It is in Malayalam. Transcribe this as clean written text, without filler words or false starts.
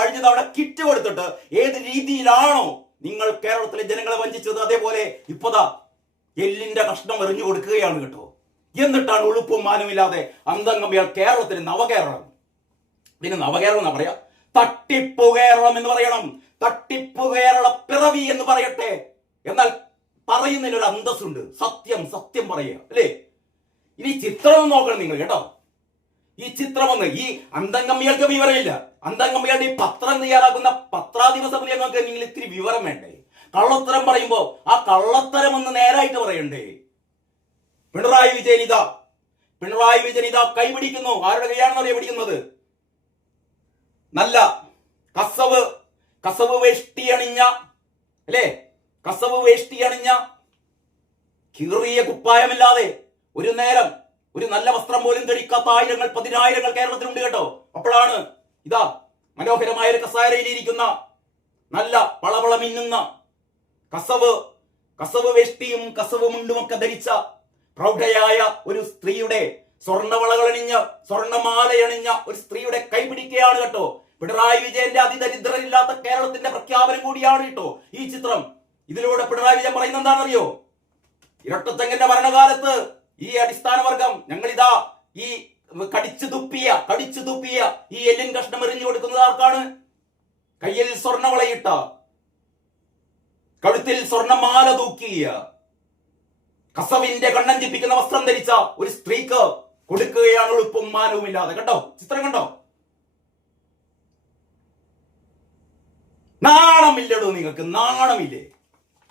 കഴിഞ്ഞ തവണ കിറ്റ് കൊടുത്തിട്ട് ഏത് രീതിയിലാണോ നിങ്ങൾ കേരളത്തിലെ ജനങ്ങളെ വഞ്ചിച്ചത്, അതേപോലെ ഇപ്പതാ എല്ലിന്റെ കഷ്ണം എറിഞ്ഞു കൊടുക്കുകയാണ് കേട്ടോ. എന്നിട്ടാണ് ഉളുപ്പും മാനുമില്ലാതെ അന്തംഗമ്പിയാൽ കേരളത്തിന് നവകേരളം, പിന്നെ നവകേരളം എന്നാ പറയാ, തട്ടിപ്പു കേരളം എന്ന് പറയണം. തട്ടിപ്പു കേരള പിറവി എന്ന് പറയട്ടെ. എന്നാൽ പറയുന്നതിന് ഒരു അന്തസ്സുണ്ട്. സത്യം സത്യം പറയുക അല്ലേ. ഇനി ചിത്രം നോക്കണം നിങ്ങൾ കേട്ടോ. ഈ ചിത്രമൊന്ന്, ഈ അന്തംഗമ്മികൾക്ക് വിവരമില്ല. അന്തംഗമ്മികളുടെ ഈ പത്രം തയ്യാറാക്കുന്ന പത്രാധിപ സമിതി അംഗങ്ങൾക്ക് നിങ്ങൾ ഇത്തിരി വിവരം വേണ്ടേ? കള്ളത്തരം പറയുമ്പോ ആ കള്ളത്തരം ഒന്ന് നേരായിട്ട് പറയണ്ടേ? പിണറായി വിജയൻ ഇതാ കൈപിടിക്കുന്നു. ആരുടെ കൈയാണെന്ന് അറിയാൻ പിടിക്കുന്നത്? നല്ല കസവ് വേഷ്ടി അണിഞ്ഞ അല്ലേ, കസവ് വേഷ്ടി അണിഞ്ഞ കീറിയ കുപ്പായമില്ലാതെ ഒരു നേരം ഒരു നല്ല വസ്ത്രം പോലും ധരിക്കാത്ത ആയിരങ്ങൾ പതിനായിരങ്ങൾ കേരളത്തിലുണ്ട് കേട്ടോ. അപ്പോഴാണ് ഇതാ മനോഹരമായ ഒരു കസാരയിലിരിക്കുന്ന നല്ല പളവള മിന്നുന്ന കസവ് വേഷ്ടിയും കസവ് മുണ്ടുമൊക്കെ ധരിച്ച പ്രൗഢയായ ഒരു സ്ത്രീയുടെ സ്വർണ്ണവളകളണിഞ്ഞ സ്വർണ്ണമാലയണിഞ്ഞ ഒരു സ്ത്രീയുടെ കൈ പിടിക്കുകയാണ് കേട്ടോ. പിണറായി വിജയന്റെ അതിദരിദ്രരില്ലാത്ത കേരളത്തിന്റെ പ്രഖ്യാപനം കൂടിയാണ് കേട്ടോ ഈ ചിത്രം. ഇതിലൂടെ പിണറായി വിജയൻ പറയുന്നത് എന്താണെന്നറിയോ? ഇരട്ടച്ചങ്കന്റെ ഭരണകാലത്ത് ഈ അടിസ്ഥാന വർഗം ഞങ്ങളിതാ ഈ കടിച്ചു തുപ്പിയ ഈ എല്ലിൻ കഷ്ണം എറിഞ്ഞു കൊടുക്കുന്നത് ആർക്കാണ്? കയ്യിൽ സ്വർണ്ണവളയിട്ട, കഴുത്തിൽ സ്വർണ്ണമാല തൂക്കിയ, കസവിന്റെ കണ്ണഞ്ചിപ്പിക്കുന്ന വസ്ത്രം ധരിച്ച ഒരു സ്ത്രീക്ക് കൊടുക്കുകയാണ് ഉളുപ്പും മാനവും ഇല്ലാതെ. കണ്ടോ ചിത്രം കണ്ടോ? നാണമില്ലടോ നിങ്ങൾക്ക്, നാണമില്ലേ?